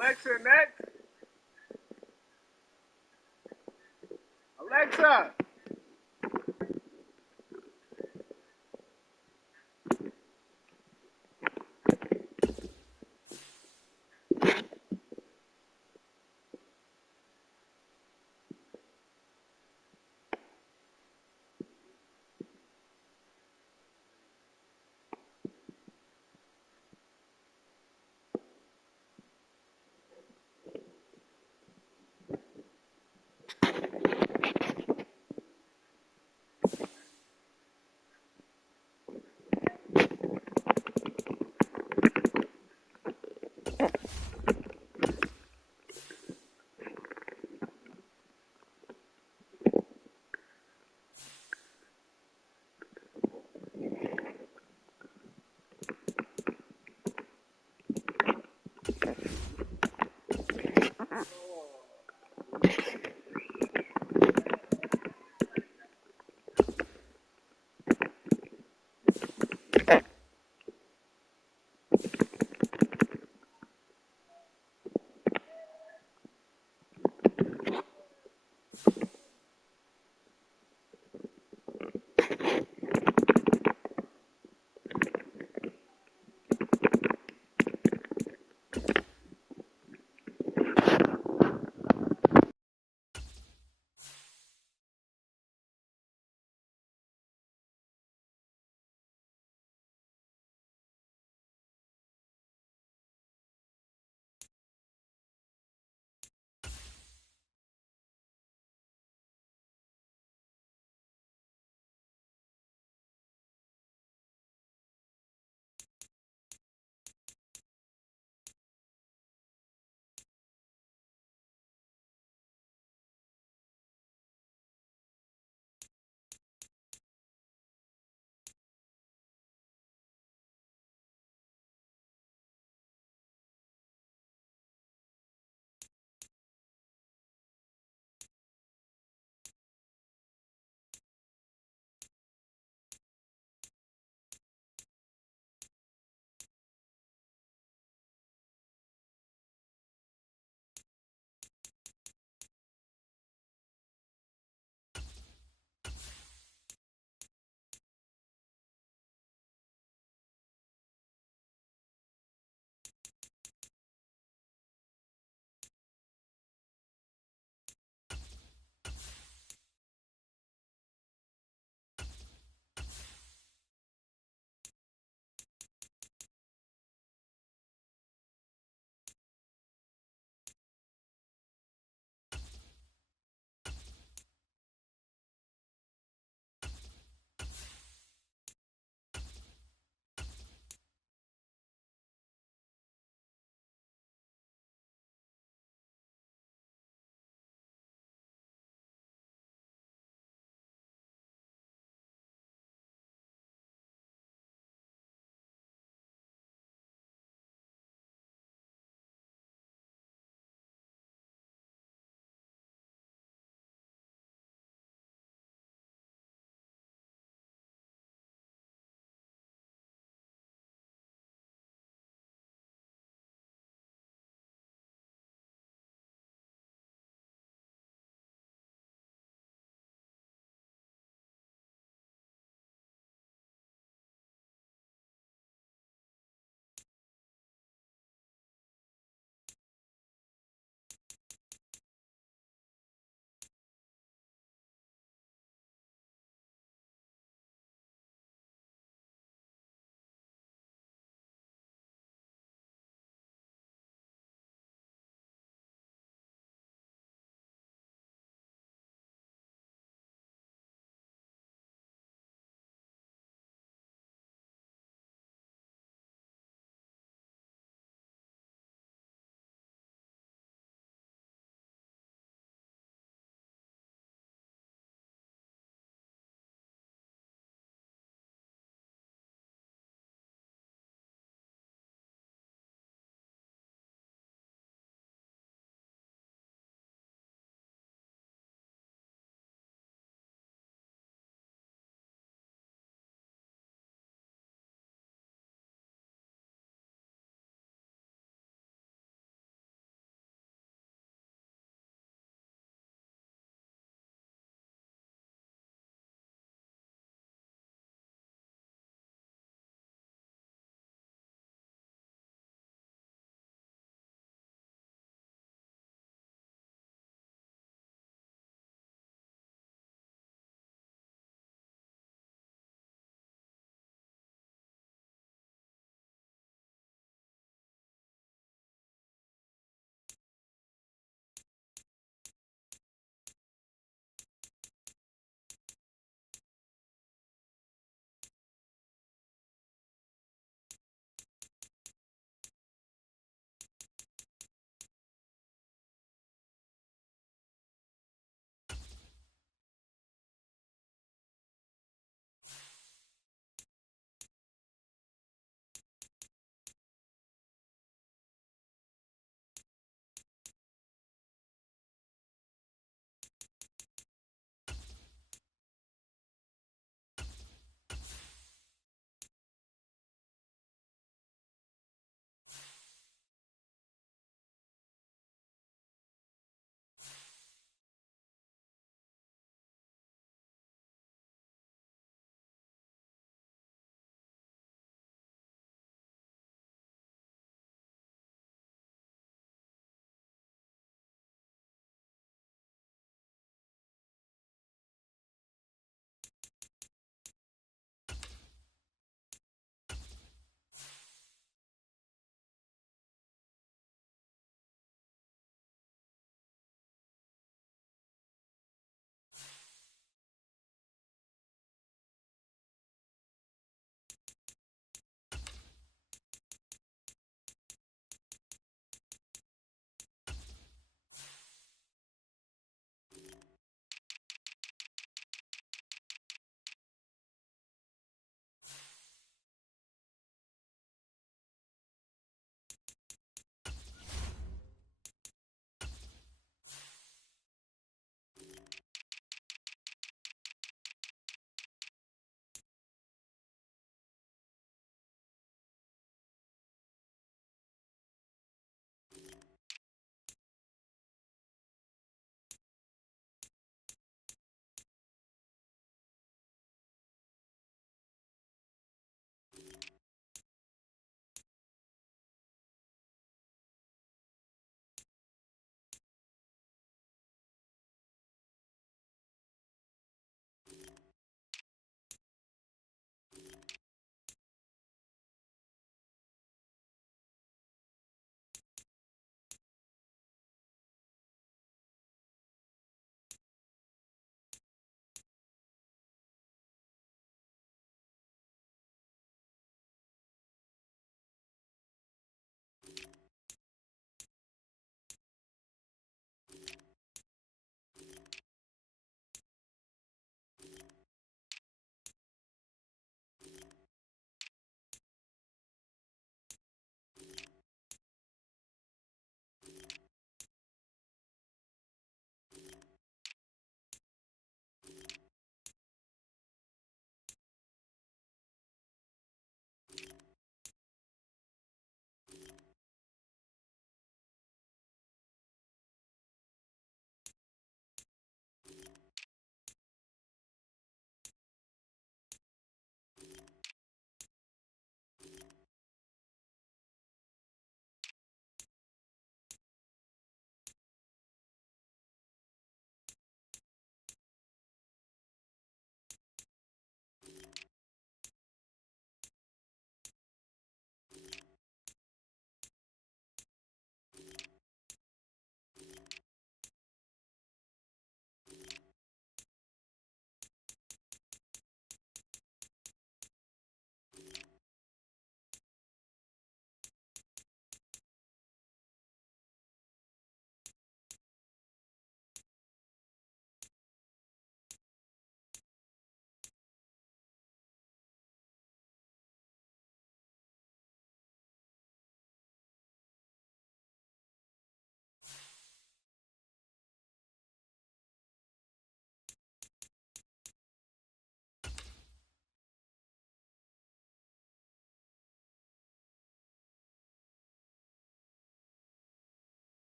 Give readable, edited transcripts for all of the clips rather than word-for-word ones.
Alexa, next. Alexa.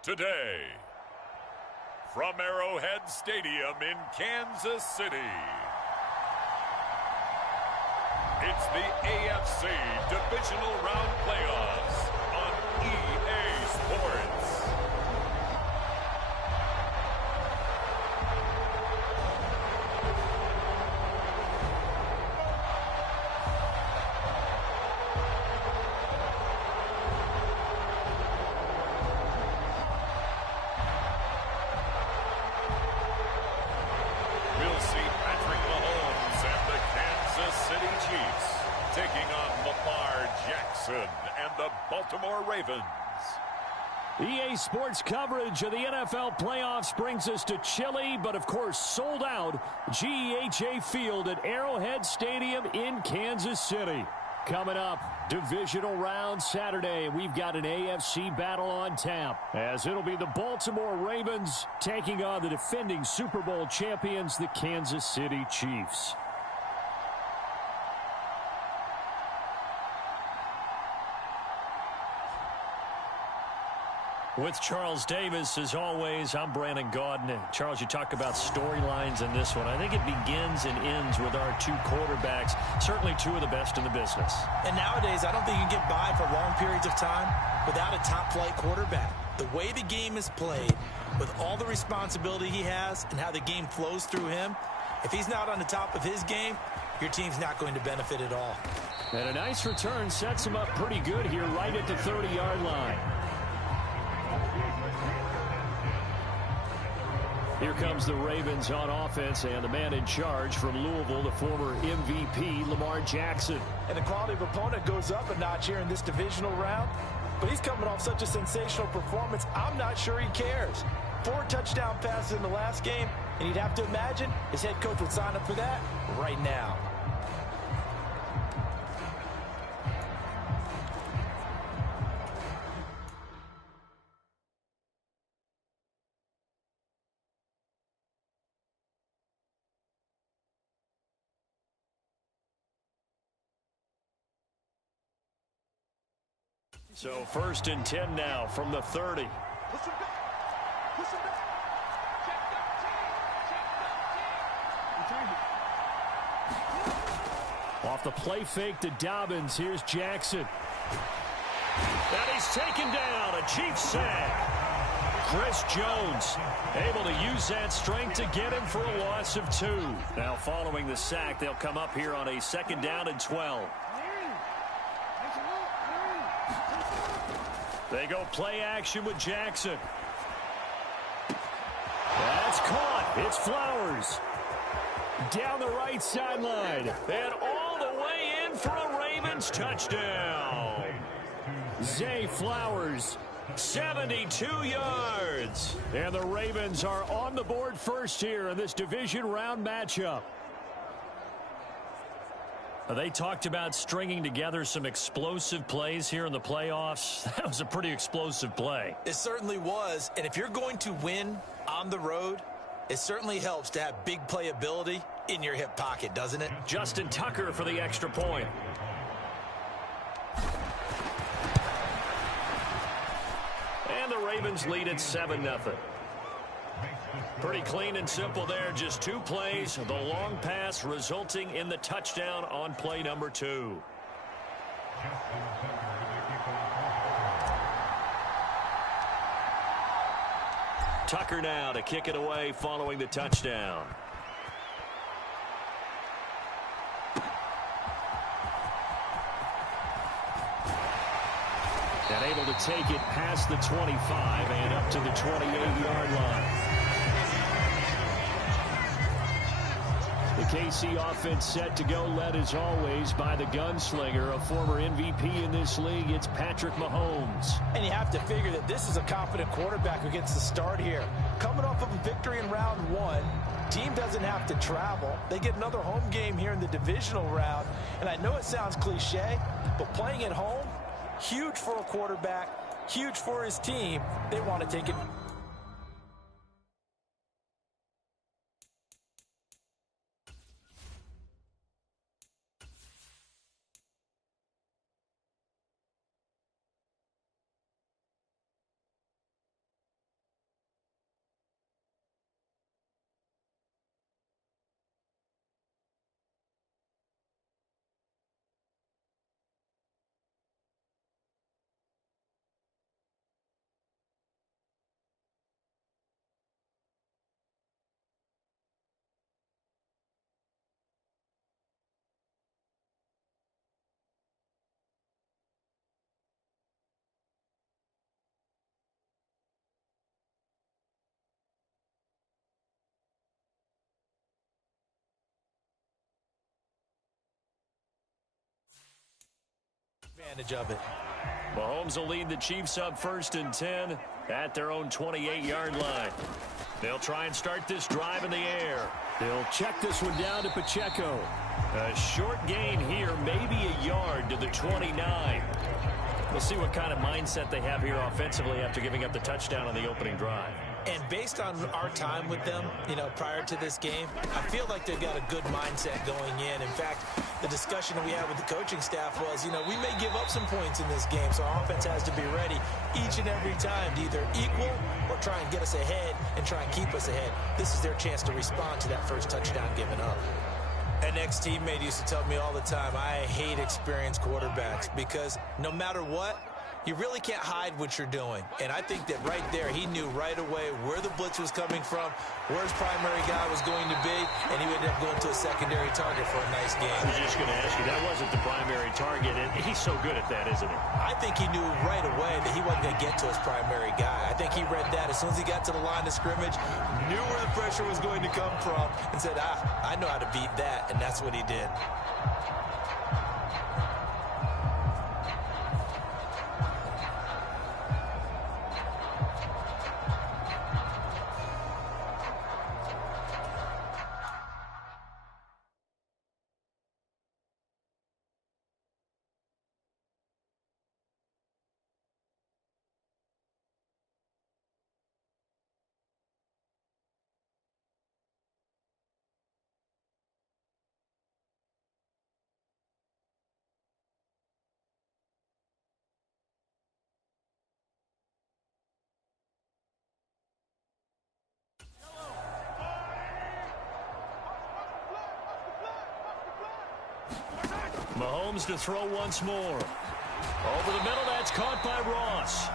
Today, from Arrowhead Stadium in Kansas City, it's the AFC Divisional Round Playoffs on EA Sports. We'll see Patrick Mahomes and the Kansas City Cheifs taking on Lamar Jackson and the Baltimore Ravens. EA Sports coverage of the NFL playoffs brings us to chilly, but of course sold out, GEHA Field at Arrowhead Stadium in Kansas City. Coming up, Divisional Round Saturday, we've got an AFC battle on tap, as it'll be the Baltimore Ravens taking on the defending Super Bowl champions, the Kansas City Chiefs. With Charles Davis, as always, I'm Brandon Gaudin. Charles, you talk about storylines in this one. I think it begins and ends with our two quarterbacks, certainly two of the best in the business. And nowadays, I don't think you can get by for long periods of time without a top-flight quarterback. The way the game is played, with all the responsibility he has and how the game flows through him, if he's not on the top of his game, your team's not going to benefit at all. And a nice return sets him up pretty good here right at the 30-yard line. Here comes the Ravens on offense, and the man in charge from Louisville, the former MVP, Lamar Jackson. And the quality of opponent goes up a notch here in this divisional round, but he's coming off such a sensational performance, I'm not sure he cares. 4 touchdown passes in the last game, and you'd have to imagine his head coach would sign up for that right now. So 1st and 10 now from the 30. Off the play fake to Dobbins, here's Jackson. And he's taken down, a Chiefs sack. Chris Jones able to use that strength to get him for a loss of 2. Now following the sack, they'll come up here on a 2nd down and 12. They go play action with Jackson. That's caught. It's Flowers. Down the right sideline. And all the way in for a Ravens touchdown. Zay Flowers, 72 yards. And the Ravens are on the board first here in this division round matchup. They talked about stringing together some explosive plays here in the playoffs. That was a pretty explosive play. It certainly was, and if you're going to win on the road, it certainly helps to have big playability in your hip pocket, doesn't it? Justin Tucker for the extra point. And the Ravens lead at 7-0. Pretty clean and simple there. Just 2 plays. The long pass resulting in the touchdown on play number 2. Tucker now to kick it away following the touchdown. And able to take it past the 25 and up to the 28-yard line. The KC offense set to go, led as always by the gunslinger, a former MVP in this league. It's Patrick Mahomes. And you have to figure that this is a confident quarterback who gets the start here. Coming off of a victory in round 1, team doesn't have to travel. They get another home game here in the divisional round. And I know it sounds cliche, but playing at home, huge for a quarterback, huge for his team. They want to take it. advantage of it. Mahomes will lead the Chiefs up 1st and 10 at their own 28-yard line. They'll try and start this drive in the air. They'll check this one down to Pacheco. A short gain here, maybe a yard to the 29. We'll see what kind of mindset they have here offensively after giving up the touchdown on the opening drive. And based on our time with them, prior to this game, I feel like they've got a good mindset going in. In fact, the discussion that we had with the coaching staff was, we may give up some points in this game, so our offense has to be ready each and every time to either equal or try and get us ahead and try and keep us ahead. This is their chance to respond to that first touchdown given up. An ex-teammate used to tell me all the time, I hate experienced quarterbacks because no matter what, you really can't hide what you're doing. And I think that right there, he knew right away where the blitz was coming from, where his primary guy was going to be, and he ended up going to a secondary target for a nice game. I was just going to ask you, that wasn't the primary target, and he's so good at that, isn't he? I think he knew right away that he wasn't going to get to his primary guy. I think he read that as soon as he got to the line of scrimmage, knew where the pressure was going to come from, and said, I know how to beat that, and that's what he did. Mahomes to throw once more. Over the middle, that's caught by Ross.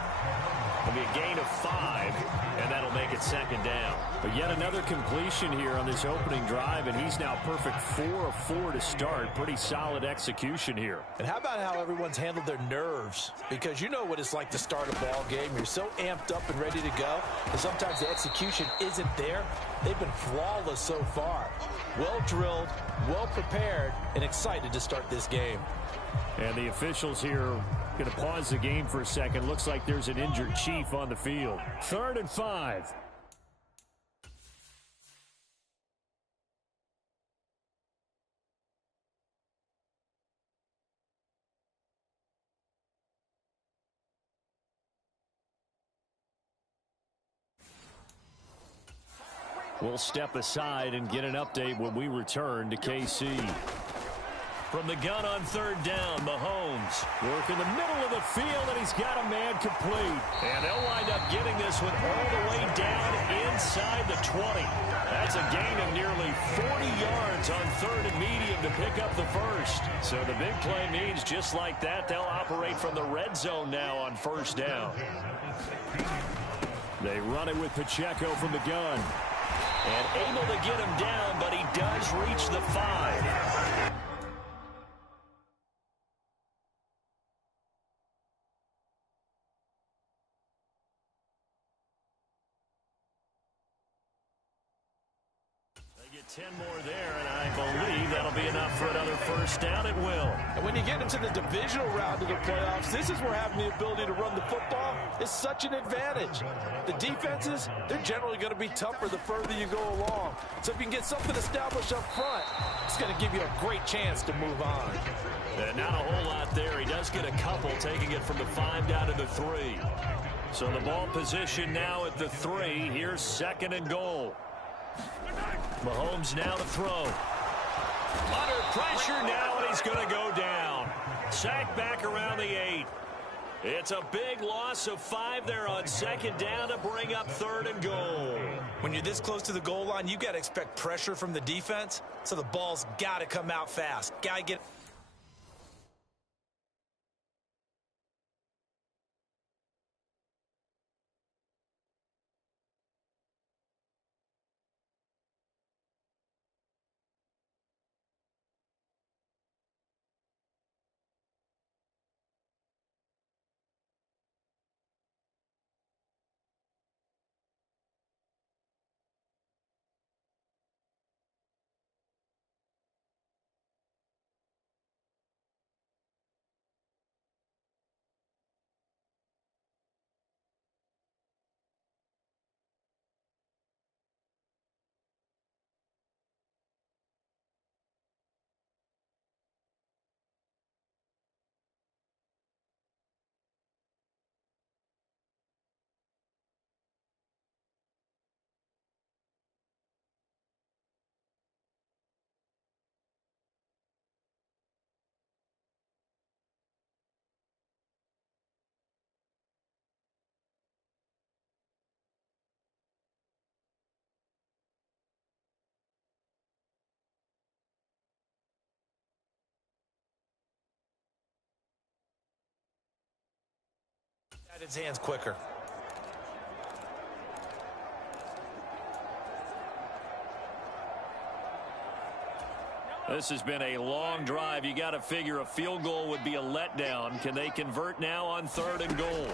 It'll be a gain of 5, and that'll make it 2nd down. But yet another completion here on this opening drive, and he's now perfect 4 of 4 to start. Pretty solid execution here. And how about how everyone's handled their nerves? Because you know what it's like to start a ball game. You're so amped up and ready to go, and sometimes the execution isn't there. They've been flawless so far. Well drilled, well prepared, and excited to start this game. And the officials here going to pause the game for a second. Looks like there's an injured Chief on the field. 3rd and 5. We'll step aside and get an update when we return to KC. From the gun on 3rd down, Mahomes work in the middle of the field, and he's got a man complete. And they'll wind up getting this one all the way down inside the 20. That's a gain of nearly 40 yards on 3rd and medium to pick up the first. So the big play means just like that, they'll operate from the red zone now on 1st down. They run it with Pacheco from the gun. And able to get him down, but he does reach the 5. They get 10 more there, and I believe that'll be enough for another 1st down. It will. And when you get into the divisional round of the playoffs, this is where having the ability to run the football is such an advantage. The defenses, they're generally going to be tougher the further you go along. So if you can get something established up front, it's going to give you a great chance to move on. And not a whole lot there. He does get a couple, taking it from the 5 down to the 3. So the ball position now at the 3. Here's 2nd and goal. Mahomes now to throw. Under pressure now, and he's going to go down. Sacked back around the 8. It's a big loss of 5 there on 2nd down to bring up 3rd and goal. When you're this close to the goal line, you got to expect pressure from the defense, so the ball's got to come out fast. Got to get... His hands quicker. This has been a long drive. You got to figure a field goal would be a letdown. Can they convert now on 3rd and goal?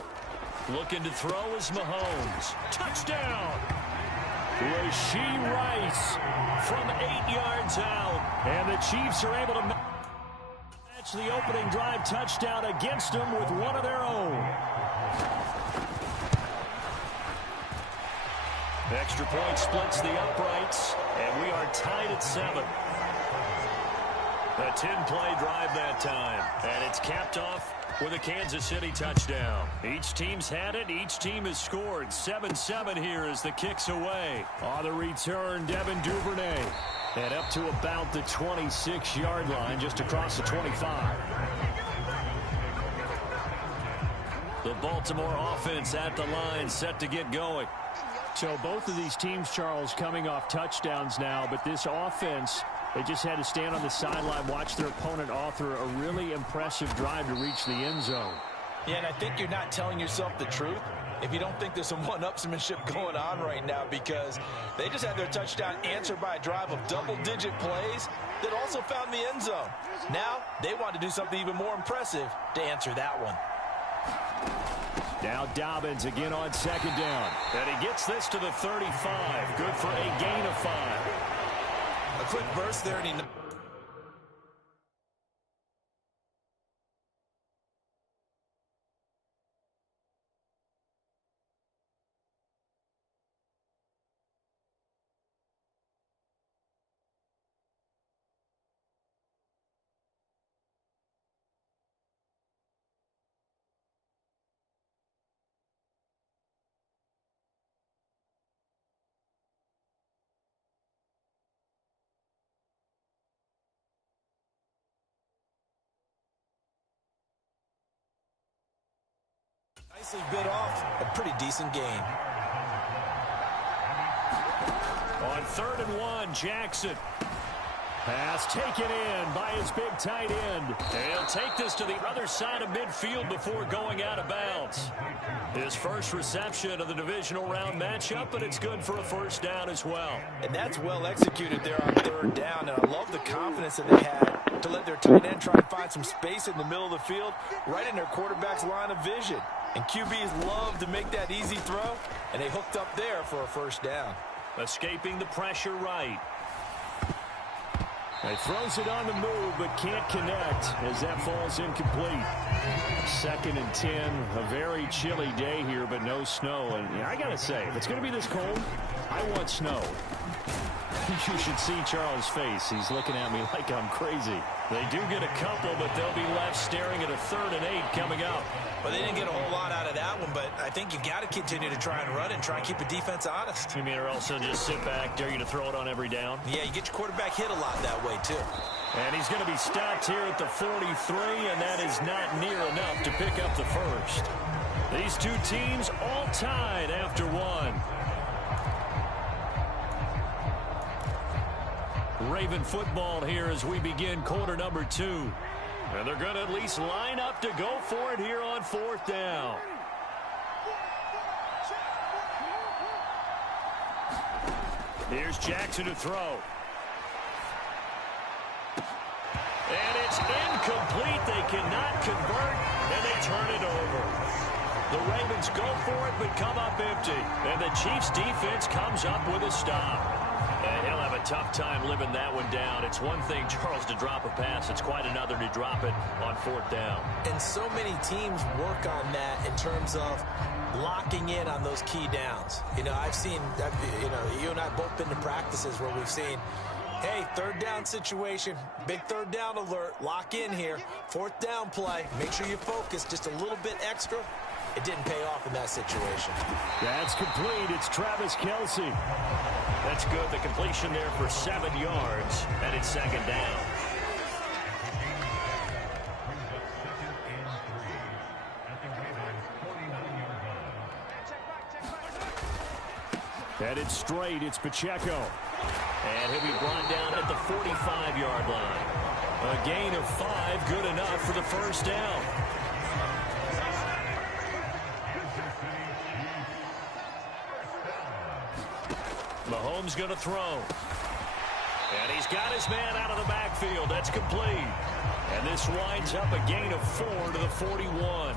Looking to throw is Mahomes. Touchdown! Rashee Rice from 8 yards out. And the Chiefs are able to match the opening drive touchdown against them with one of their own. Extra point splits the uprights, and we are tied at 7. A 10-play drive that time, and it's capped off with a Kansas City touchdown. Each team's had it. Each team has scored. 7-7 here as the kick's away. On the return, Devin Duvernay. And up to about the 26-yard line, just across the 25. The Baltimore offense at the line, set to get going. So both of these teams, Charles, coming off touchdowns now, but this offense, they just had to stand on the sideline, watch their opponent author a really impressive drive to reach the end zone. Yeah, and I think you're not telling yourself the truth if you don't think there's some one-upsmanship going on right now, because they just had their touchdown answered by a drive of double-digit plays that also found the end zone. Now they want to do something even more impressive to answer that one. Now Dobbins again on 2nd down. And he gets this to the 35. Good for a gain of 5. A quick burst there, and he... nicely bit off a pretty decent gain. On 3rd and 1, Jackson. Pass taken in by his big tight end. He'll take this to the other side of midfield before going out of bounds. His first reception of the divisional round matchup, but it's good for a 1st down as well. And that's well executed there on 3rd down, and I love the confidence that they had to let their tight end try and find some space in the middle of the field, right in their quarterback's line of vision. And QBs love to make that easy throw, and they hooked up there for a 1st down. Escaping the pressure right. He throws it on the move, but can't connect as that falls incomplete. 2nd and 10, a very chilly day here, but no snow. And I got to say, if it's going to be this cold, I want snow. You should see Charles' face. He's looking at me like I'm crazy. They do get a couple, but they'll be left staring at a 3rd and 8 coming up. Well, they didn't get a whole lot out of that one, but I think you got to continue to try and run and try and keep the defense honest. You mean, or else they'll just sit back, dare you to throw it on every down? Yeah, you get your quarterback hit a lot that way, too. And he's going to be stopped here at the 43, and that is not near enough to pick up the 1st. These two teams all tied after 1. Raven football here as we begin quarter number 2. And they're going to at least line up to go for it here on 4th down. Here's Jackson to throw. And it's incomplete. They cannot convert, and they turn it over. The Ravens go for it, but come up empty. And the Chiefs defense comes up with a stop. He'll have a tough time living that one down. It's one thing, Charles, to drop a pass. It's quite another to drop it on 4th down. And so many teams work on that in terms of locking in on those key downs. You know, I've seen, you and I both been to practices where we've seen, hey, 3rd down situation, big 3rd down alert, lock in here, 4th down play, make sure you focus just a little bit extra. It didn't pay off in that situation. That's complete. It's Travis Kelce. That's good. The completion there for 7 yards, and it's 2nd down. Headed straight, it's Pacheco. And he'll be brought down at the 45-yard line. A gain of 5, good enough for the 1st down. Mahomes going to throw. And he's got his man out of the backfield. That's complete. And this winds up a gain of 4 to the 41.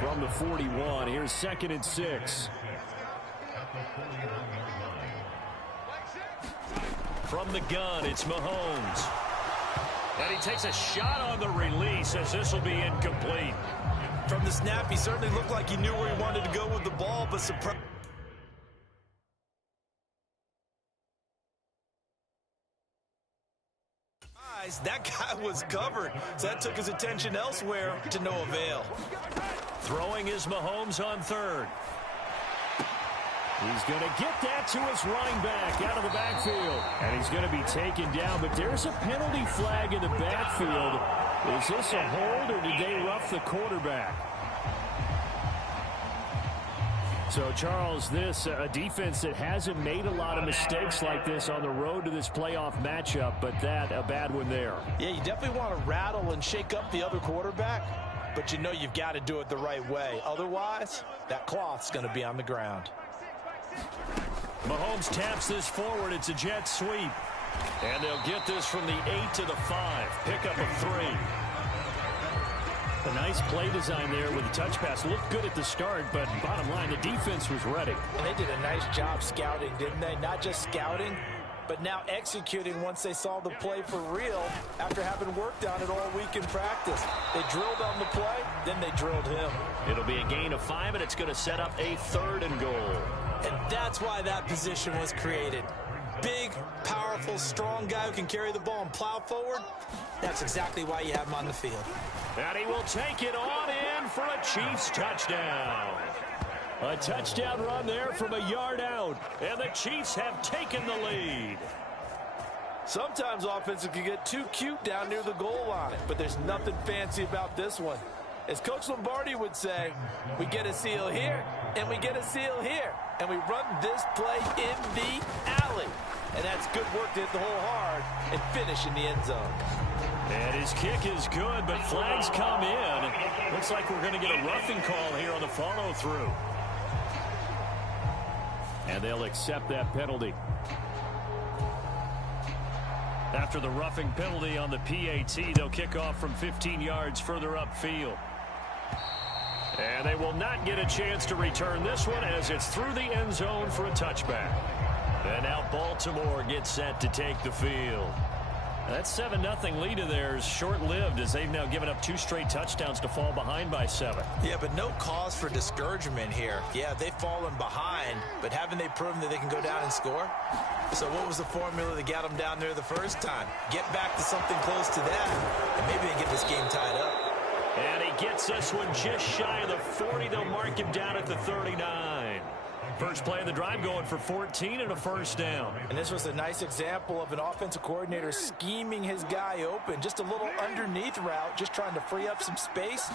From the 41, here's 2nd and 6. From the gun, it's Mahomes. And he takes a shot on the release as this will be incomplete. From the snap, he certainly looked like he knew where he wanted to go with the ball, but surprise. That guy was covered, so that took his attention elsewhere to no avail. Throwing is Mahomes on 3rd. He's going to get that to his running back out of the backfield. And he's going to be taken down, but there's a penalty flag in the backfield. Is this a hold, or did they rough the quarterback? So, Charles, this a defense that hasn't made a lot of mistakes like this on the road to this playoff matchup, but that a bad one there. Yeah, you definitely want to rattle and shake up the other quarterback, but you know you've got to do it the right way. Otherwise, that cloth's going to be on the ground. Mahomes taps this forward. It's a jet sweep. And they'll get this from the 8 to the 5. Pickup of 3. A nice play design there with the touch pass. Looked good at the start, but bottom line, the defense was ready. And they did a nice job scouting, didn't they? Not just scouting, but now executing once they saw the play for real after having worked on it all week in practice. They drilled on the play, then they drilled him. It'll be a gain of 5, and it's going to set up a 3rd and goal. And that's why that position was created. Big, powerful, strong guy who can carry the ball and plow forward. That's exactly why you have him on the field. And he will take it on in for a Chiefs touchdown. A touchdown run there from a yard out. And the Chiefs have taken the lead. Sometimes offenses can get too cute down near the goal line, but there's nothing fancy about this one. As Coach Lombardi would say, we get a seal here, and we get a seal here, and we run this play in the alley. And that's good work to hit the hole hard and finish in the end zone. And his kick is good, but flags come in. Looks like we're going to get a roughing call here on the follow-through. And they'll accept that penalty. After the roughing penalty on the PAT, they'll kick off from 15 yards further upfield. And they will not get a chance to return this one as it's through the end zone for a touchback. And now Baltimore gets set to take the field. That 7-0 lead of theirs short-lived as they've now given up 2 straight touchdowns to fall behind by 7. Yeah, but no cause for discouragement here. Yeah, they've fallen behind, but haven't they proven that they can go down and score? So what was the formula that got them down there the first time? Get back to something close to that, and maybe they get this game tied up. And he gets this one just shy of the 40. They'll mark him down at the 39. First play of the drive going for 14 and a first down. And this was a nice example of an offensive coordinator scheming his guy open. Just a little underneath route, just trying to free up some space,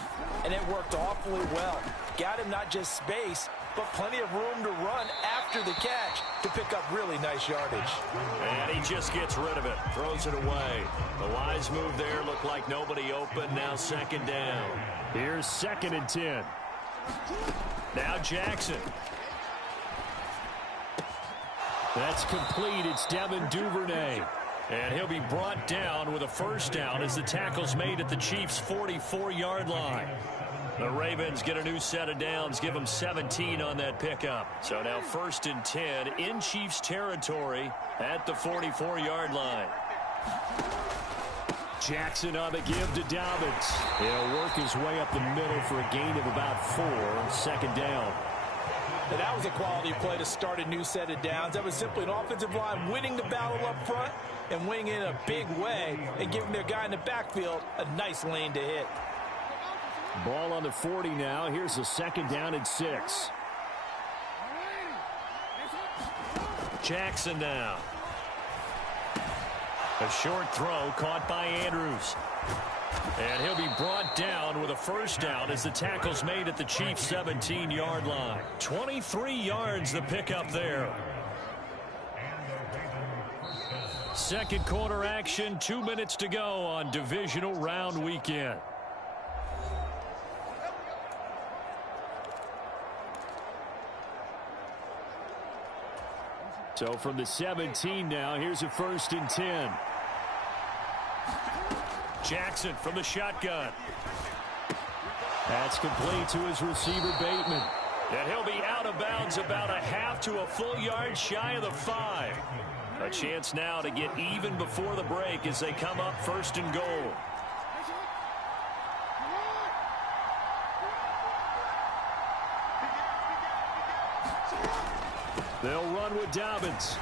and it worked awfully well. Got him not just space, but plenty of room to run after the catch to pick up really nice yardage. And he just gets rid of it, throws it away. The wise move there, looked like nobody open, now second down. Here's 2nd and 10. Now Jackson. That's complete. It's Devin Duvernay. And he'll be brought down with a first down as the tackle's made at the Chiefs' 44-yard line. The Ravens get a new set of downs, give them 17 on that pickup. So now 1st and 10 in Chiefs territory at the 44-yard line. Jackson on the give to Dobbins. He'll work his way up the middle for a gain of about 4. 2nd down. And that was a quality play to start a new set of downs. That was simply an offensive line winning the battle up front and winning in a big way and giving their guy in the backfield a nice lane to hit. Ball on the 40 now. Here's a 2nd down and 6. Jackson now. A short throw caught by Andrews. And he'll be brought down with a first down as the tackle's made at the Chiefs' 17-yard line. 23 yards the pickup there. Second quarter action, 2 minutes to go on divisional round weekend. So from the 17 now, here's a 1st and 10. Jackson from the shotgun. That's complete to his receiver, Bateman. And he'll be out of bounds about a half to a full yard shy of the 5. A chance now to get even before the break as they come up 1st and goal. They'll run with Dobbins.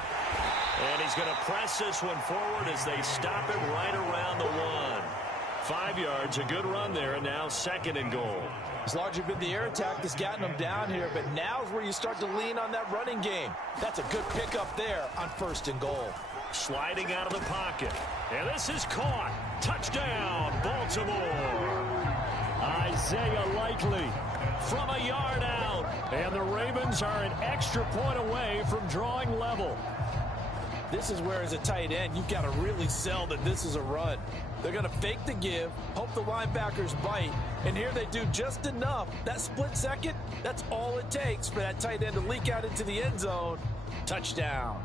And he's going to press this one forward as they stop him right around the 1. 5 yards, a good run there, and now 2nd and goal. It's largely been the air attack that's gotten them down here, but now's where you start to lean on that running game. That's a good pickup there on 1st and goal. Sliding out of the pocket. And this is caught. Touchdown, Baltimore. Isaiah Likely from a yard out. And the Ravens are an extra point away from drawing level. This is where, as a tight end, you've got to really sell that this is a run. They're going to fake the give, hope the linebackers bite, and here they do just enough. That split second, that's all it takes for that tight end to leak out into the end zone. Touchdown.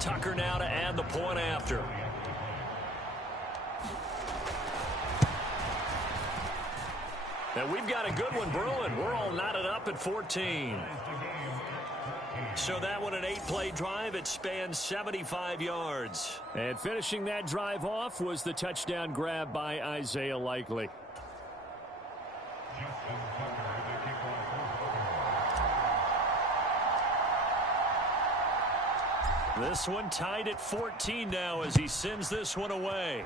Tucker now to add the point after. And we've got a good one brewing. We're all knotted up at 14. So that one, an 8-play drive. It spans 75 yards. And finishing that drive off was the touchdown grab by Isaiah Likely. This one tied at 14 now as he sends this one away.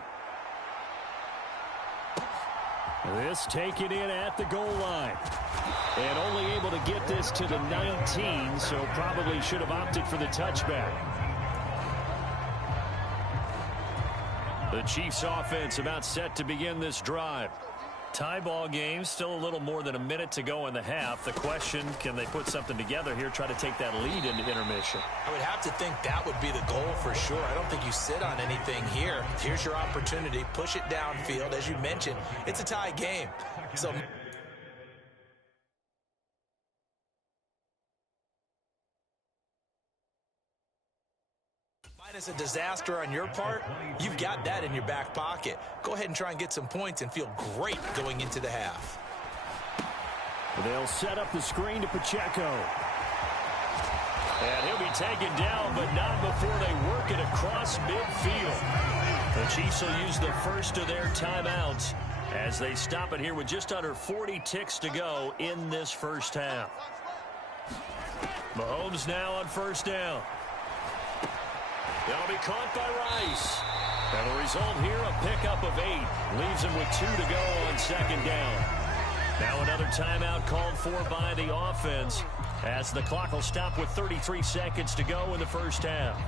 This taken in at the goal line. And only able to get this to the 19, so probably should have opted for the touchback. The Chiefs offense about set to begin this drive. Tie ball game, still a little more than a minute to go in the half. The question, can they put something together here, try to take that lead into intermission? I would have to think that would be the goal for sure. I don't think you sit on anything here. Here's your opportunity. Push it downfield. As you mentioned, it's a tie game. So minus a disaster on your part, you've got that in your back pocket. Go ahead and try and get some points and feel great going into the half. They'll set up the screen to Pacheco. And he'll be taken down, but not before they work it across midfield. The Chiefs will use the first of their timeouts as they stop it here with just under 40 ticks to go in this first half. Mahomes now on 1st down. It'll be caught by Rice. And the result here, a pickup of 8. Leaves him with 2 to go on 2nd down. Now another timeout called for by the offense as the clock will stop with 33 seconds to go in the first half.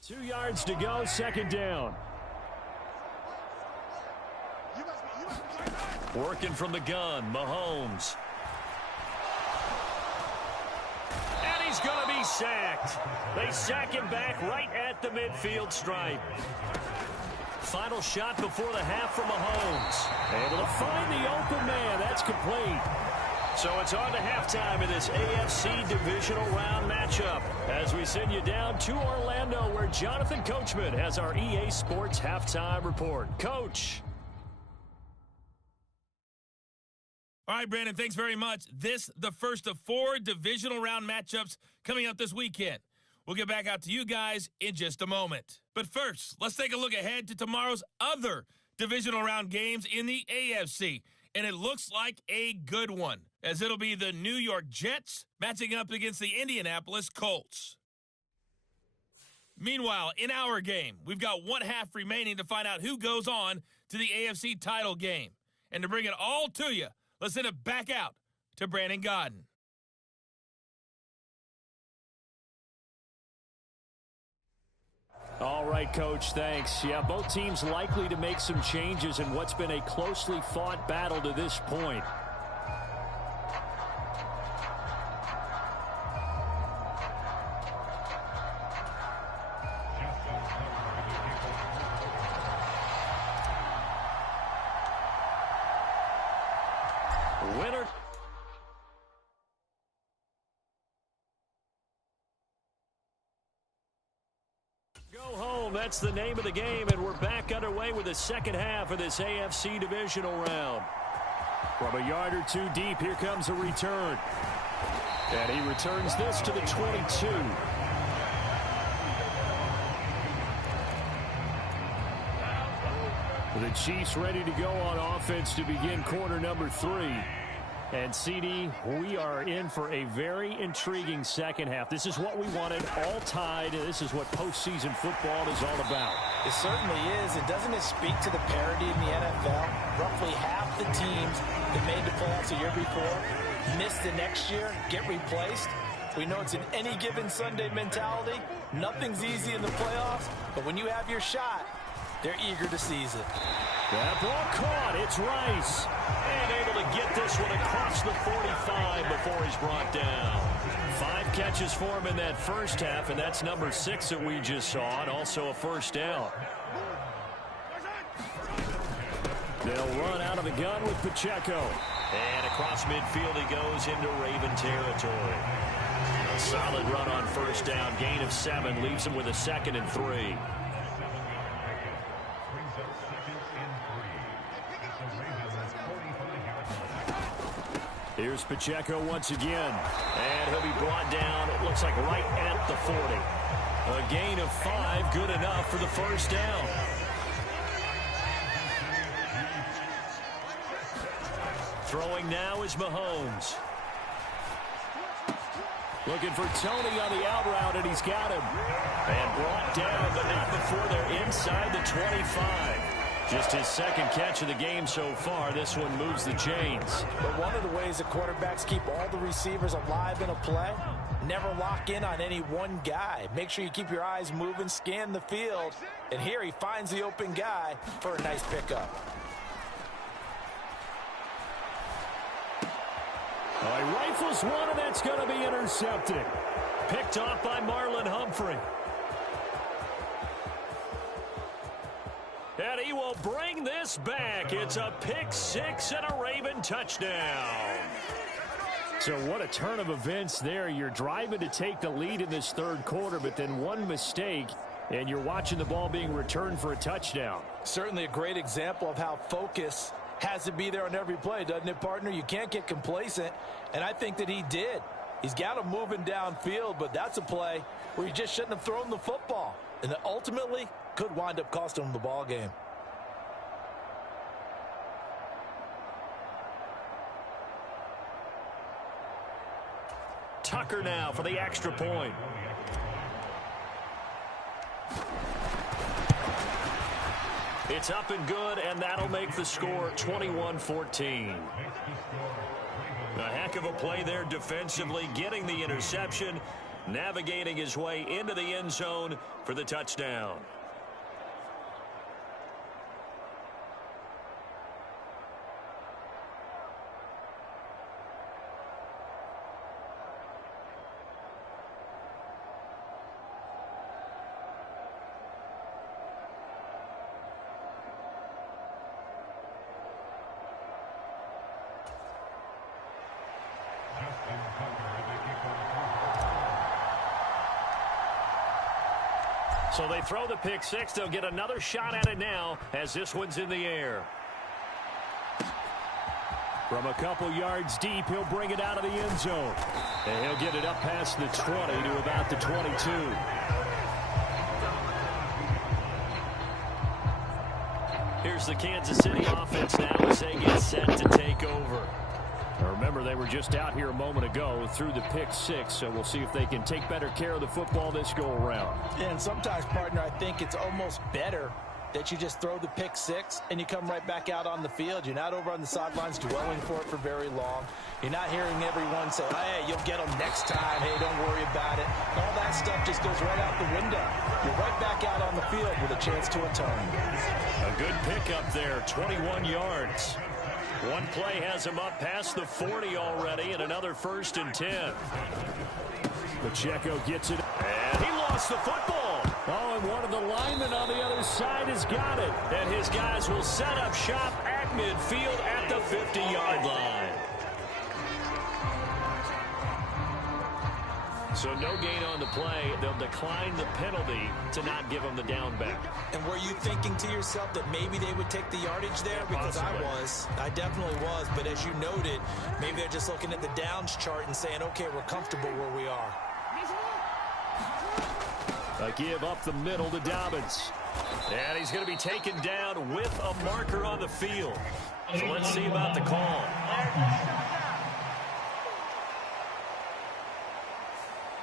Two yards to go, 2nd down. Working from the gun, Mahomes. And he's going to be sacked. They sack him back right at the midfield stripe. Final shot before the half from Mahomes. Able to find the open man. That's complete. So it's on to halftime in this AFC Divisional Round matchup as we send you down to Orlando where Jonathan Coachman has our EA Sports Halftime Report. Coach. All right, Brandon, thanks very much. This, the first of 4 divisional round matchups coming up this weekend. We'll get back out to you guys in just a moment. But first, let's take a look ahead to tomorrow's other divisional round games in the AFC. And it looks like a good one, as it'll be the New York Jets matching up against the Indianapolis Colts. Meanwhile, in our game, we've got 1 half remaining to find out who goes on to the AFC title game. And to bring it all to you, let's send it back out to Brandon Godden. All right, Coach, thanks. Yeah, both teams likely to make some changes in what's been a closely fought battle to this point. Winner. Go home. That's the name of the game, and we're back underway with the second half of this AFC Divisional round. From a yard or two deep, here comes a return. And he returns this to the 22. The Chiefs ready to go on offense to begin quarter number 3. And, CD, we are in for a very intriguing second half. This is what we wanted, all tied. This is what postseason football is all about. It certainly is. And doesn't it speak to the parity in the NFL? Roughly half the teams that made the playoffs a year before miss the next year, get replaced. We know it's an any given Sunday mentality. Nothing's easy in the playoffs, but when you have your shot, they're eager to seize it. That ball caught. It's Rice. And able to get this one across the 45 before he's brought down. 5 catches for him in that first half, and that's number 6 that we just saw, and also a first down. They'll run out of the gun with Pacheco. And across midfield he goes into Raven territory. A solid run on first down. Gain of 7 leaves him with a 2nd and 3. Here's Pacheco once again. And he'll be brought down, it looks like right at the 40. A gain of 5, good enough for the first down. Throwing now is Mahomes. Looking for Tony on the out route, and he's got him. And brought down, but not before they're inside the 25. Just his 2nd catch of the game so far. This one moves the chains. But one of the ways that quarterbacks keep all the receivers alive in a play, never lock in on any one guy. Make sure you keep your eyes moving, scan the field. And here he finds the open guy for a nice pickup. He rifles one, and that's going to be intercepted. Picked off by Marlon Humphrey. And he will bring this back. It's a pick 6 and a Raven touchdown. So what a turn of events there. You're driving to take the lead in this third quarter, but then one mistake, and you're watching the ball being returned for a touchdown. Certainly a great example of how focus has to be there on every play, doesn't it, partner? You can't get complacent, and I think that he did. He's got him moving downfield, but that's a play where you just shouldn't have thrown the football. And that ultimately could wind up costing him the ball game. Tucker now for the extra point. It's up and good, and that'll make the score 21-14. A heck of a play there defensively, getting the interception, navigating his way into the end zone for the touchdown. So they throw the pick 6. They'll get another shot at it now as this one's in the air. From a couple yards deep, he'll bring it out of the end zone. And he'll get it up past the 20 to about the 22. Here's the Kansas City offense now as they get set to take over. Now remember, they were just out here a moment ago through the pick 6, so we'll see if they can take better care of the football this go-around. And sometimes, partner, I think it's almost better that you just throw the pick 6 and you come right back out on the field. You're not over on the sidelines dwelling for it for very long. You're not hearing everyone say, hey, you'll get them next time. Hey, don't worry about it. All that stuff just goes right out the window. You're right back out on the field with a chance to atone. A good pickup there, 21 yards. One play has him up past the 40 already, and another 1st and 10. Pacheco gets it, and he lost the football. Oh, and one of the linemen on the other side has got it. And his guys will set up shop at midfield at the 50-yard line. So no gain on the play. They'll decline the penalty to not give them the down back. And were you thinking to yourself that maybe they would take the yardage there? Because Possibly. I definitely was. But as you noted, maybe they're just looking at the downs chart and saying, okay, we're comfortable where we are. A give up the middle to Dobbins. And he's going to be taken down with a marker on the field. So let's see about the call.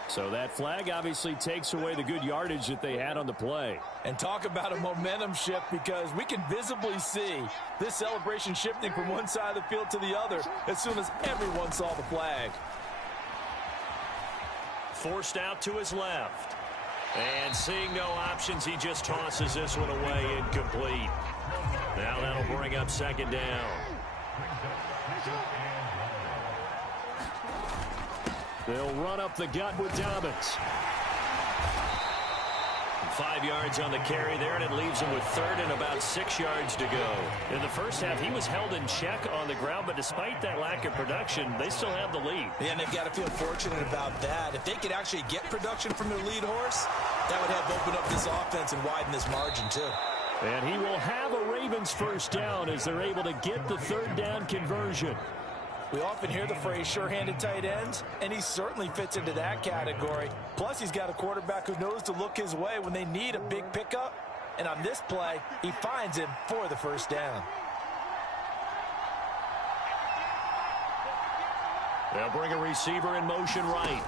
So that flag obviously takes away the good yardage that they had on the play. And talk about a momentum shift, because we can visibly see this celebration shifting from one side of the field to the other as soon as everyone saw the flag. Forced out to his left. And seeing no options, he just tosses this one away, incomplete. Now that'll bring up second down. They'll run up the gut with Dobbins. 5 yards on the carry there, and it leaves him with third and about 6 yards to go. In the first half, he was held in check on the ground, but despite that lack of production, they still have the lead. Yeah, and they've got to feel fortunate about that. If they could actually get production from their lead horse, that would help open up this offense and widen this margin too. And he will have a Ravens first down as they're able to get the third down conversion. We often hear the phrase sure-handed tight ends, and he certainly fits into that category. Plus, he's got a quarterback who knows to look his way when they need a big pickup. And on this play, he finds him for the first down. They'll bring a receiver in motion right.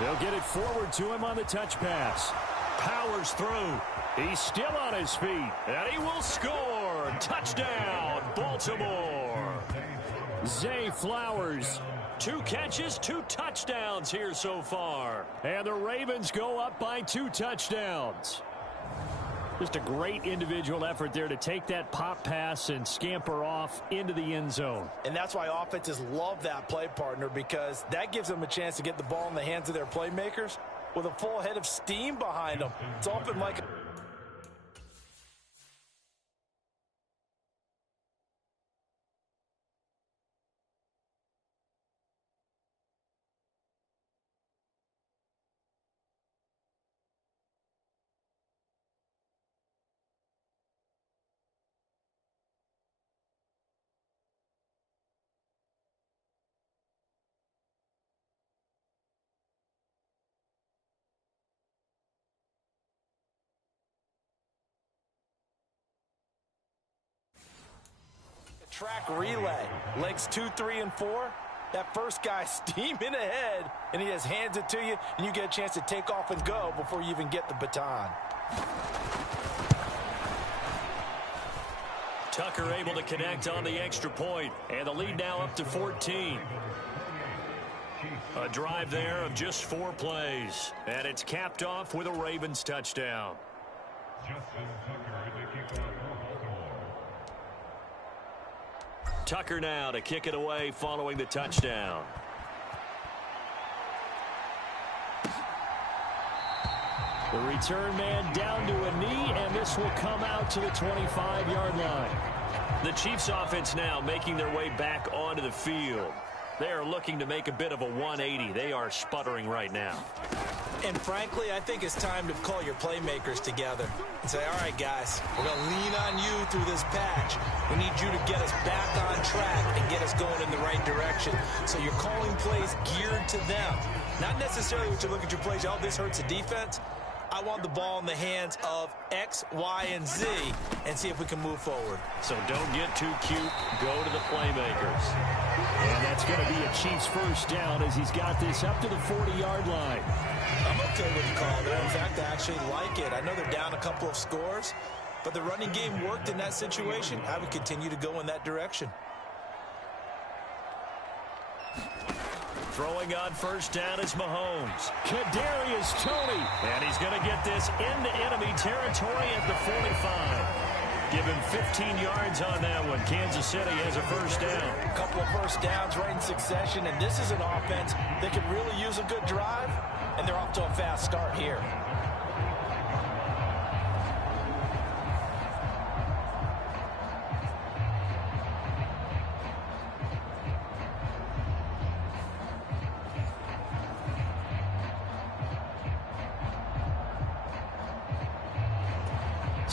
They'll get it forward to him on the touch pass. Powers through. He's still on his feet, and he will score. Touchdown, Baltimore. Zay Flowers, 2 catches, 2 touchdowns here so far. And the Ravens go up by 2 touchdowns. Just a great individual effort there to take that pop pass and scamper off into the end zone. And that's why offenses love that play partner, because that gives them a chance to get the ball in the hands of their playmakers with a full head of steam behind them. It's often like a track relay. Legs 2, 3, and 4. That first guy steaming ahead, and he just hands it to you, and you get a chance to take off and go before you even get the baton. Tucker able to connect on the extra point, and the lead now up to 14. A drive there of just 4 plays, and it's capped off with a Ravens touchdown. Tucker now to kick it away following the touchdown. The return man down to a knee, and this will come out to the 25-yard line. The Chiefs offense now making their way back onto the field. They are looking to make a bit of a 180. They are sputtering right now. And frankly, I think it's time to call your playmakers together and say, all right, guys, we're going to lean on you through this patch. We need you to get us back on track and get us going in the right direction. So you're calling plays geared to them. Not necessarily what you look at your plays, oh, this hurts the defense. I want the ball in the hands of X, Y, and Z and see if we can move forward. So don't get too cute. Go to the playmakers. And that's going to be a Chiefs first down as he's got this up to the 40-yard line. I'm okay with the call there. In fact, I actually like it. I know they're down a couple of scores, but the running game worked in that situation. I would continue to go in that direction. Throwing on first down is Mahomes. Kadarius Toney. And he's going to get this into enemy territory at the 45. Give him 15 yards on that one. Kansas City has a first down. A couple of first downs right in succession, and this is an offense that could really use a good drive, and they're off to a fast start here.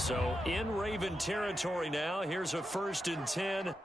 So in Raven territory now. Here's a 1st and 10.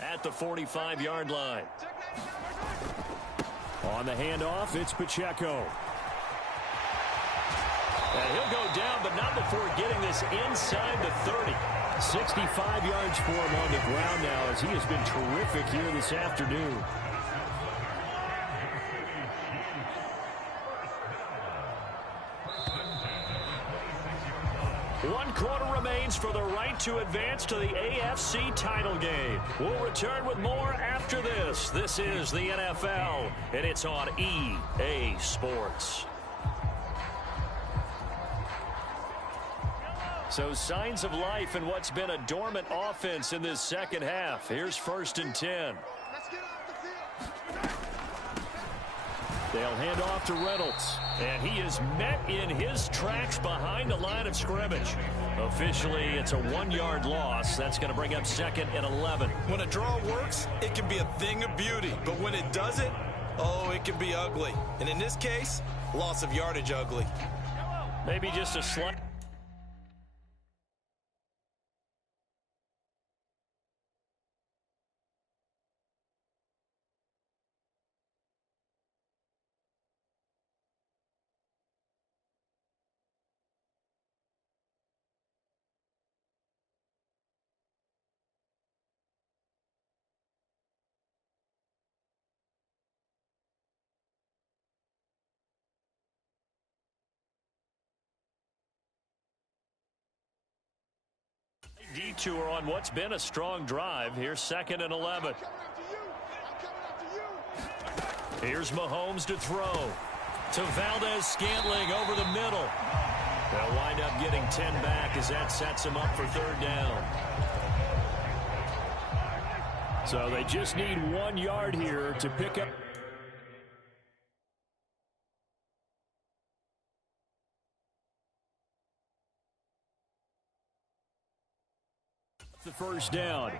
At the 45-yard line. On the handoff, it's Pacheco. And he'll go down, but not before getting this inside the 30. 65 yards for him on the ground now as he has been terrific here this afternoon. One quarter remains for the right to advance to the AFC title game. We'll return with more after this. This is the NFL, and it's on EA Sports. So signs of life in what's been a dormant offense in this second half. Here's 1st and 10. They'll hand off to Reynolds. And he is met in his tracks behind the line of scrimmage. Officially, it's a 1-yard loss. That's going to bring up 2nd and 11. When a draw works, it can be a thing of beauty. But when it doesn't, oh, it can be ugly. And in this case, loss of yardage ugly. Maybe just a slight... detour on what's been a strong drive. Here's 2nd and 11. Here's Mahomes to throw. To Valdez-Scantling over the middle. They'll wind up getting 10 back as that sets them up for 3rd down. So they just need 1 yard here to pick up. The 1st down.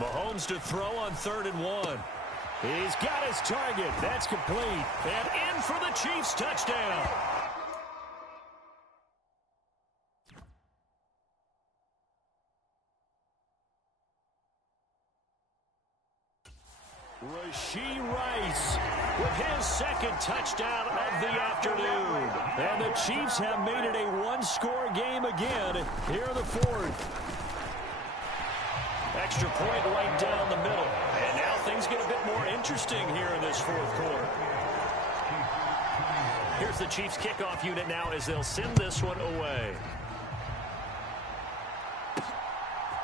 Mahomes to throw on 3rd and 1. He's got his target. That's complete. And in for the Chiefs touchdown. Rashee Rice with his 2nd touchdown of the afternoon. And the Chiefs have made it a 1-score game again here in the 4th. Extra point right down the middle. And now things get a bit more interesting here in this 4th quarter. Here's the Chiefs kickoff unit now as they'll send this one away.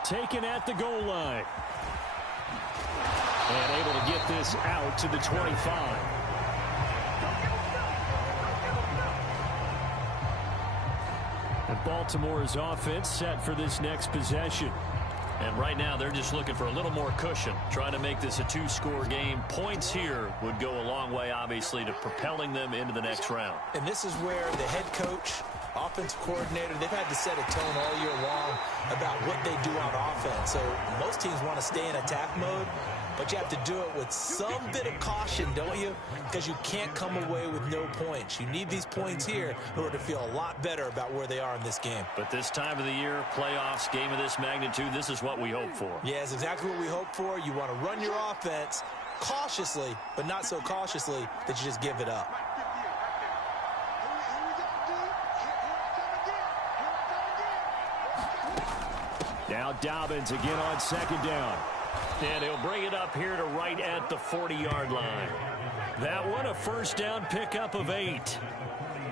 Taken at the goal line. And able to get this out to the 25. And Baltimore's offense set for this next possession. And right now they're just looking for a little more cushion, trying to make this a 2-score game. Points here would go a long way, obviously, to propelling them into the next round. And this is where the head coach offensive coordinator, they've had to set a tone all year long about what they do on offense. So most teams want to stay in attack mode, but you have to do it with some bit of caution, don't you? Because you can't come away with no points. You need these points here in order to feel a lot better about where they are in this game. But this time of the year, playoffs, game of this magnitude, this is what we hope for. Yeah, it's exactly what we hope for. You want to run your offense cautiously, but not so cautiously that you just give it up. Now Dobbins again on second down. And he'll bring it up here to right at the 40-yard line. That one a first down pickup of 8.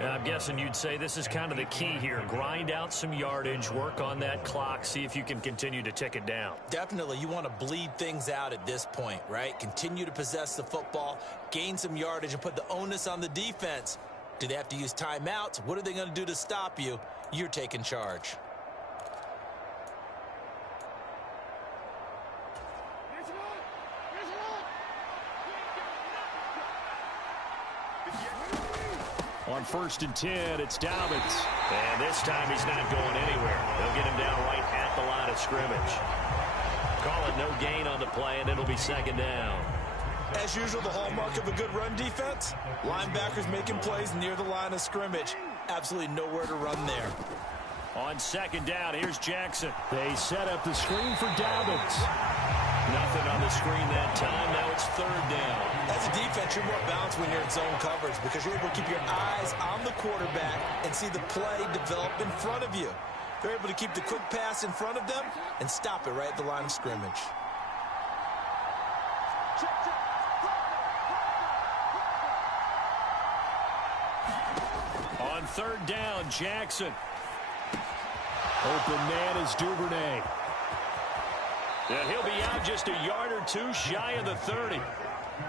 I'm guessing you'd say this is kind of the key here. Grind out some yardage, work on that clock, see if you can continue to tick it down. Definitely. You want to bleed things out at this point, right? Continue to possess the football, gain some yardage, and put the onus on the defense. Do they have to use timeouts? What are they going to do to stop you? You're taking charge. On 1st and 10, it's Dobbins. And this time he's not going anywhere. They'll get him down right at the line of scrimmage. Call it no gain on the play, and it'll be second down. As usual, the hallmark of a good run defense, linebackers making plays near the line of scrimmage. Absolutely nowhere to run there. On second down, here's Jackson. They set up the screen for Dobbins. Nothing on the screen that time. Now it's 3rd down. As a defense, you're more balanced when you're in zone coverage because you're able to keep your eyes on the quarterback and see the play develop in front of you. They're able to keep the quick pass in front of them and stop it right at the line of scrimmage. On 3rd down, Jackson. Open man is Duvernay. And he'll be out just a yard or two shy of the 30.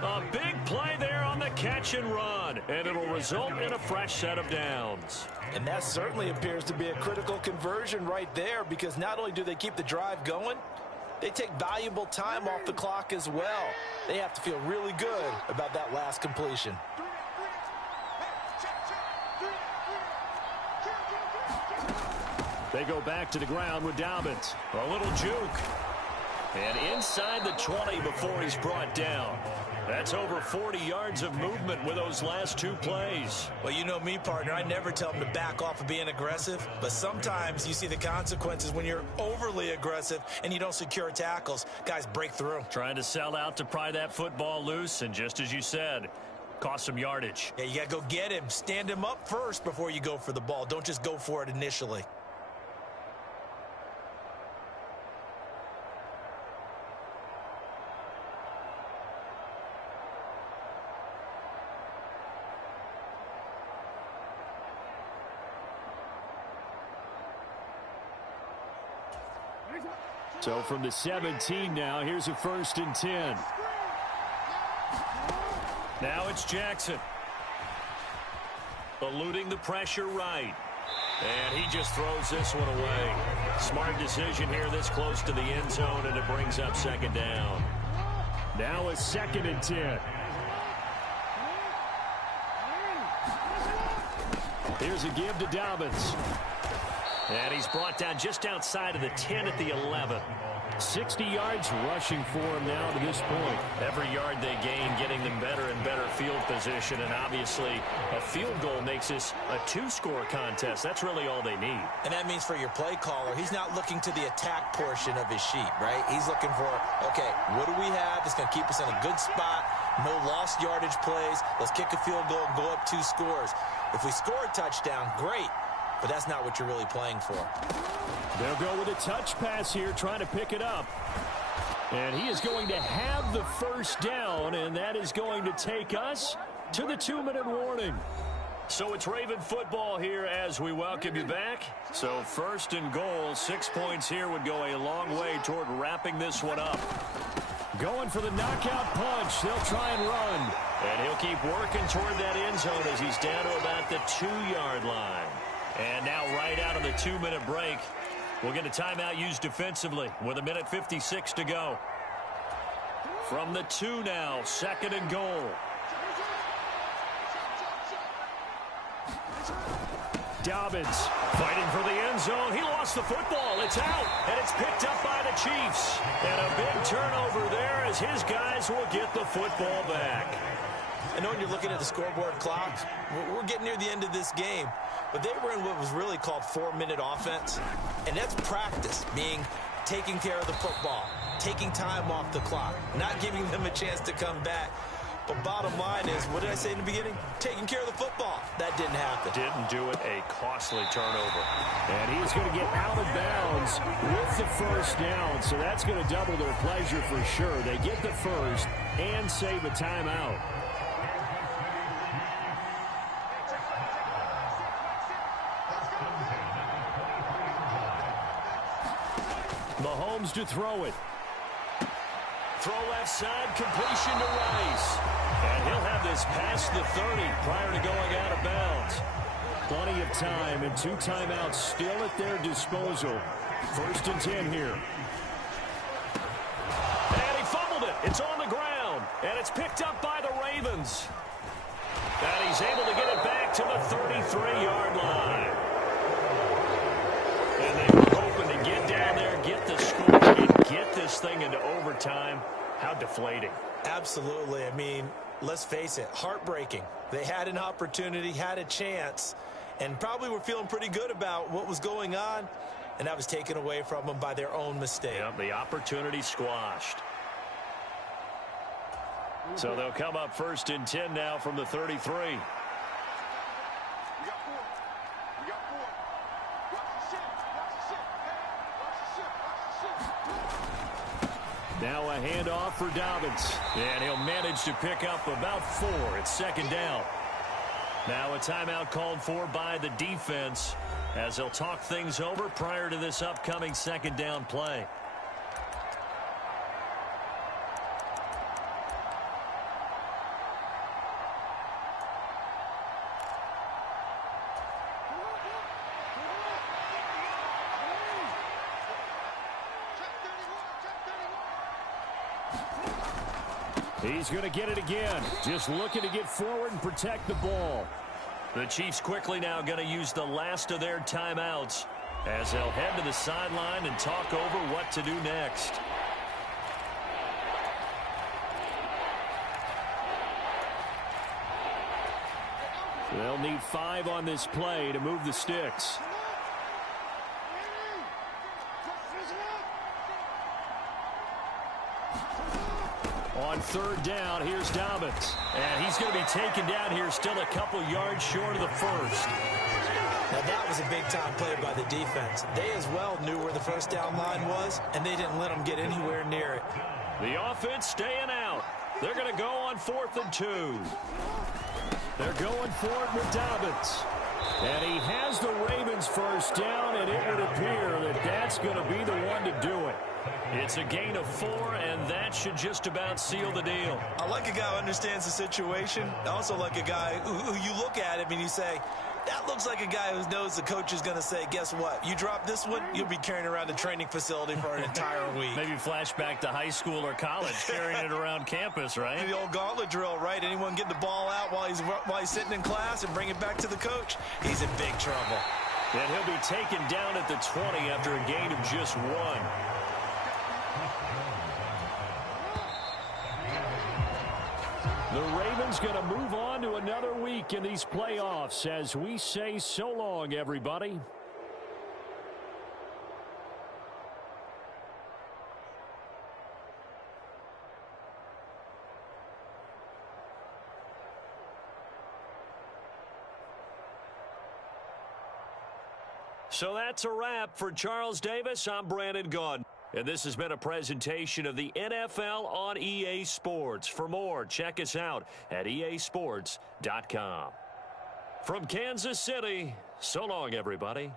A big play there on the catch and run. And it'll result in a fresh set of downs. And that certainly appears to be a critical conversion right there because not only do they keep the drive going, they take valuable time off the clock as well. They have to feel really good about that last completion. They go back to the ground with Dobbins. A little juke. And inside the 20 before he's brought down. That's over 40 yards of movement with those last 2 plays. Well, you know me, partner. I never tell them to back off of being aggressive. But sometimes you see the consequences when you're overly aggressive and you don't secure tackles. Guys break through. Trying to sell out to pry that football loose. And just as you said, cost some yardage. Yeah, you got to go get him. Stand him up first before you go for the ball. Don't just go for it initially. So from the 17 now, here's a 1st and 10. Now it's Jackson. Eluding the pressure right. And he just throws this one away. Smart decision here this close to the end zone, and it brings up 2nd down. Now a 2nd and 10. Here's a give to Dobbins. And he's brought down just outside of the 10 at the 11. 60 yards rushing for him now to this point. Every yard they gain, getting them better and better field position. And obviously, a field goal makes this a 2-score contest. That's really all they need. And that means for your play caller, he's not looking to the attack portion of his sheet, right? He's looking for, okay, what do we have that's going to keep us in a good spot? No lost yardage plays. Let's kick a field goal and go up 2 scores. If we score a touchdown, great. But that's not what you're really playing for. They'll go with a touch pass here, trying to pick it up. And he is going to have the 1st down, and that is going to take us to the 2-minute warning. So it's Raven football here as we welcome you back. So 1st and goal, 6 points here would go a long way toward wrapping this one up. Going for the knockout punch. They'll try and run. And he'll keep working toward that end zone as he's down to about the 2-yard line. And now right out of the 2-minute break, we'll get a timeout used defensively with 1:56 to go. From the 2 now, 2nd and goal. Dobbins fighting for the end zone. He lost the football. It's out, and it's picked up by the Chiefs. And a big turnover there as his guys will get the football back. I know when you're looking at the scoreboard clock, we're getting near the end of this game, but they were in what was really called 4-minute offense, and that's practice, meaning taking care of the football, taking time off the clock, not giving them a chance to come back. But bottom line is, what did I say in the beginning? Taking care of the football. That didn't happen. Didn't do it. A costly turnover. And he's going to get out of bounds with the first down, so that's going to double their pleasure for sure. They get the first and save a timeout. Mahomes to throw it. Throw left side, completion to Rice. And he'll have this past the 30 prior to going out of bounds. Plenty of time and 2 timeouts still at their disposal. 1st and 10 here. And he fumbled it. It's on the ground. And it's picked up by the Ravens. And he's able to get it back to the 33-yard line. And they were hoping to get down there, get the score, and get this thing into overtime. How deflating. Absolutely. I mean, let's face it, heartbreaking. They had an opportunity, had a chance, and probably were feeling pretty good about what was going on, and that was taken away from them by their own mistake. Yep, the opportunity squashed. So they'll come up 1st and 10 now from the 33. Now a handoff for Dobbins. And he'll manage to pick up about 4. It's 2nd down. Now a timeout called for by the defense as they'll talk things over prior to this upcoming 2nd down play. He's going to get it again. Just looking to get forward and protect the ball. The Chiefs quickly now going to use the last of their timeouts as they'll head to the sideline and talk over what to do next. They'll need 5 on this play to move the sticks. On 3rd down, here's Dobbins. And he's going to be taken down here still a couple yards short of the first. Now that was a big-time play by the defense. They as well knew where the first down line was, and they didn't let them get anywhere near it. The offense staying out. They're going to go on 4th and 2. They're going for it with Dobbins. And he has the Ravens first down, and it would appear that that's going to be the one to do it. It's a gain of 4, and that should just about seal the deal. I like a guy who understands the situation. I also like a guy who you look at him and you say, that looks like a guy who knows the coach is going to say, guess what? You drop this one, you'll be carrying around the training facility for an entire week. Maybe flashback to high school or college, carrying it around campus, right? The old gauntlet drill, right? Anyone getting the ball out while he's sitting in class and bring it back to the coach, he's in big trouble. And he'll be taken down at the 20 after a gain of just 1. The Ravens going to move on to another week in these playoffs as we say so long, everybody. So that's a wrap for Charles Davis. I'm Brandon Gunn. And this has been a presentation of the NFL on EA Sports. For more, check us out at easports.com. From Kansas City, so long, everybody.